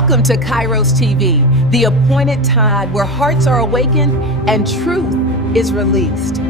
Welcome to Kairos TV, the appointed tide where hearts are awakened and truth is released.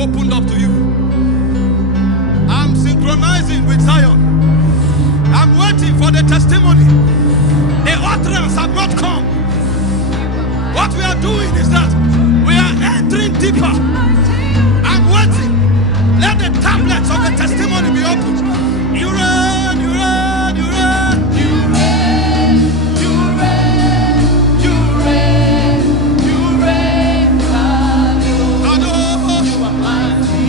opened up to you. I'm synchronizing with Zion. I'm waiting for the testimony. The utterance have not come. What we are doing is that we are entering deeper. I'm waiting. Let the tablets of the testimony be opened. You reign, you reign, you reign. You reign, you reign, you reign, you reign. You are mighty.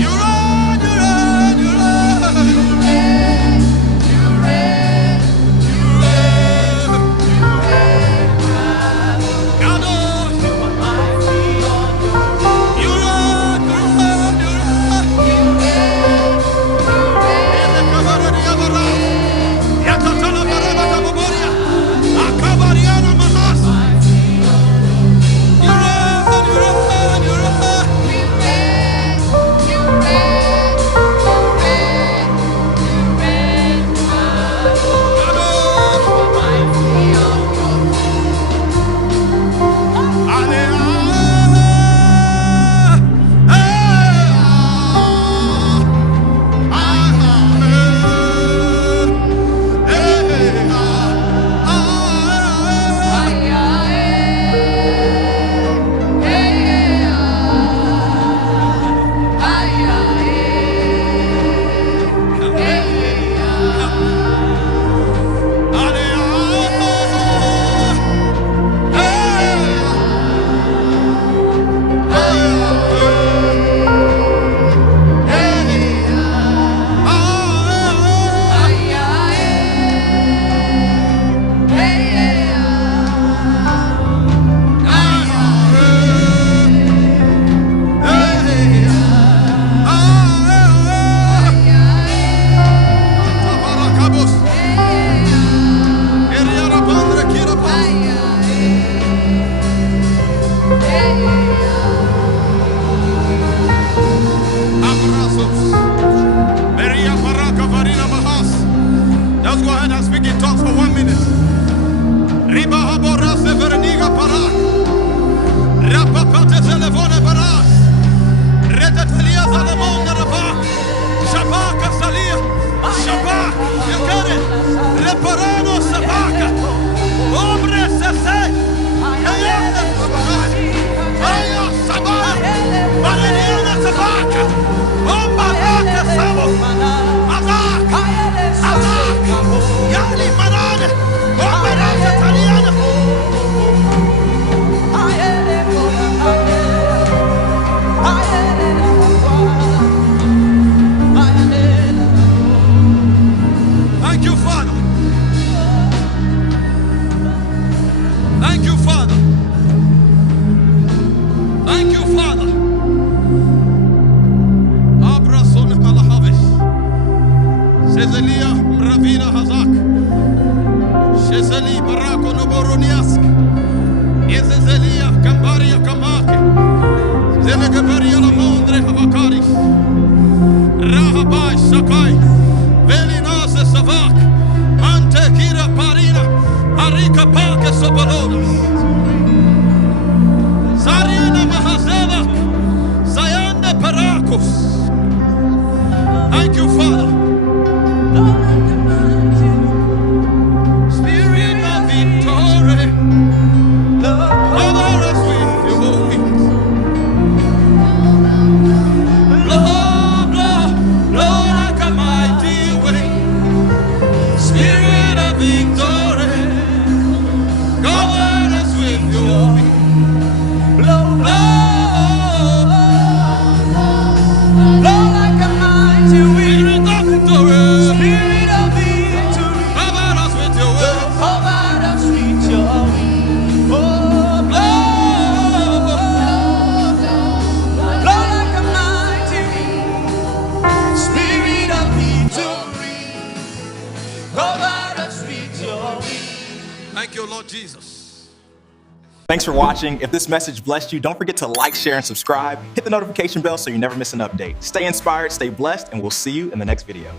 You reign, you reign, you reign. You reign, you reign, you reign, you reign. You are mighty. You reign, you reign, you reign. Let's go ahead and speak in tongues for 1 minute. Riba habora severniga parak. Rapapate telefone paras. Retetelia zalemonda rabak. Shabaka salia. Shabak. Yakare. Reparano sabaka. Obre sese. Ayana sabaka. Aya sabaka. Mareniana sabaka. Ombaraka sabo. Azak. Azak. Yali manane. Ombaraka taliana. Thank you, Father. Thank you, Father. Thank you, Father. Abrason malahaves. Sezelia Ravina Hazak. Shezeli Barako Noboroniask. Yezelia Kambaria Kamake. Zenegabaria Lamondre Havakaris. Rahabai Sakai. Velinose Savak. Ante Kira Parina. Arika Pake Sobolonas. Zarina Mahazela. Zayande Parakos. Thank you, Father. Spirit of victory. Cover us with your wings. Blow, blow, blow like a mighty wind. Spirit of victory. Cover us with your wings. Blow, blow, blow like a mighty wind. Spirit of victory. Spirit of victory. Cover us with your wings. Cover us with your wings. Oh, blow, blow like a mighty wind. Spirit of victory. Cover us with your wings. Thank you, Lord Jesus. Thanks for watching. If this message blessed you, don't forget to like, share, and subscribe. Hit the notification bell so you never miss an update. Stay inspired, stay blessed, and we'll see you in the next video.